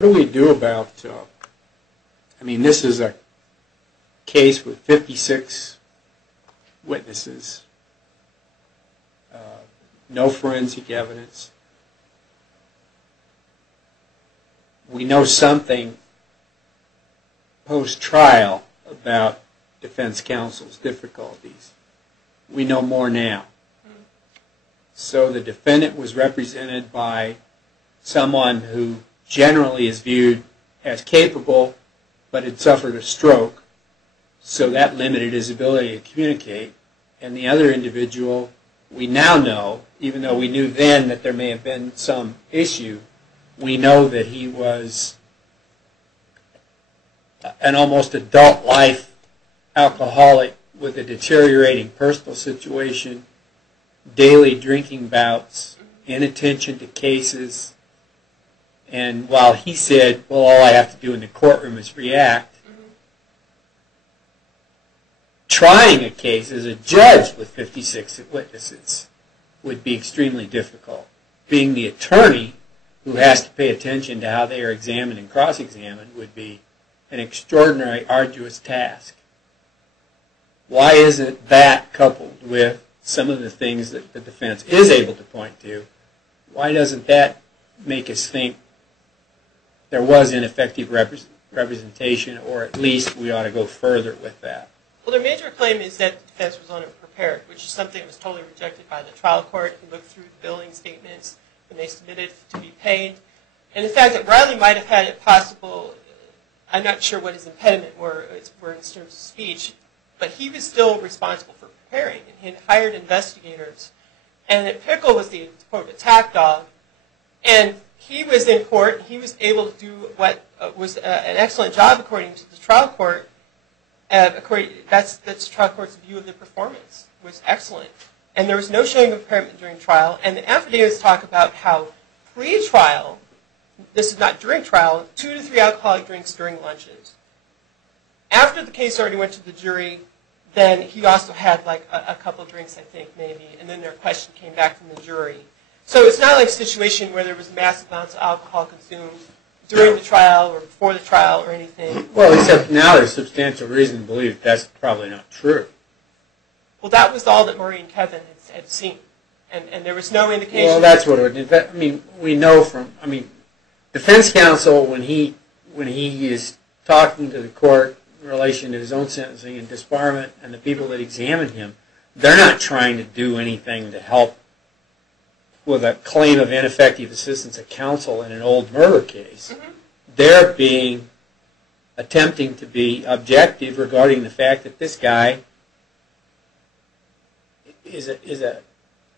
What do we do about, this is a case with 56 witnesses, no forensic evidence. We know something post-trial about defense counsel's difficulties. We know more now. So the defendant was represented by someone who generally is viewed as capable, but had suffered a stroke, so that limited his ability to communicate. And the other individual, we now know, even though we knew then that there may have been some issue, we know that he was an almost adult life alcoholic with a deteriorating personal situation, daily drinking bouts, inattention to cases. And while he said, well, all I have to do in the courtroom is react, trying a case as a judge with 56 witnesses would be extremely difficult. Being the attorney who has to pay attention to how they are examined and cross-examined would be an extraordinary, arduous task. Why isn't that coupled with some of the things that the defense is able to point to? Why doesn't that make us think there was ineffective representation, or at least we ought to go further with that? Well, their major claim is that the defense was unprepared, which is something that was totally rejected by the trial court. You look through the billing statements when they submitted to be paid. And the fact that Riley might have had it possible, I'm not sure what his impediment were in terms of speech, but he was still responsible for preparing, and he had hired investigators. And that Pickle was the, quote, attack dog, and he was in court. He was able to do what was an excellent job according to the trial court. That's the trial court's view of the performance was excellent. And there was no showing of impairment during trial. And the affidavits talk about how pre-trial, this is not during trial, 2 to 3 alcoholic drinks during lunches. After the case already went to the jury, then he also had like a couple drinks, I think, maybe, and then their question came back from the jury. So it's not like a situation where there was massive amounts of alcohol consumed during the trial or before the trial or anything. Well, except now there's substantial reason to believe that's probably not true. Well, that was all that Maureen and Kevin had seen, and there was no indication. Well, that's what it would. We know from. Defense counsel, when he is talking to the court in relation to his own sentencing and disbarment and the people that examine him, they're not trying to do anything to help with a claim of ineffective assistance of counsel in an old murder case. Mm-hmm. They're attempting to be objective regarding the fact that this guy is a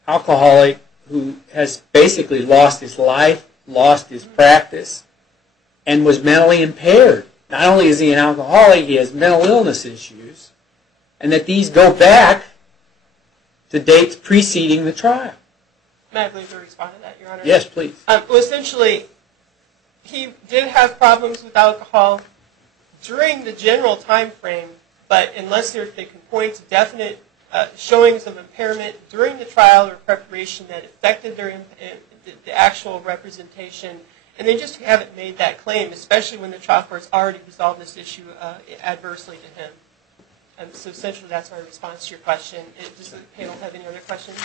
alcoholic who has basically lost his life, lost his practice, and was mentally impaired. Not only is he an alcoholic, he has mental illness issues, and that these go back to dates preceding the trial. May I please respond to that, Your Honor? Yes, please. Well, essentially, he did have problems with alcohol during the general time frame, but unless they can point to definite showings of impairment during the trial or preparation that affected the actual representation, and they just haven't made that claim, especially when the trial court's already resolved this issue adversely to him. So essentially, that's my response to your question. Does the panel have any other questions?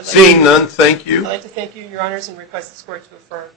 Seeing none, thank you. I'd like to thank you, Your Honors, and request this court to affirm.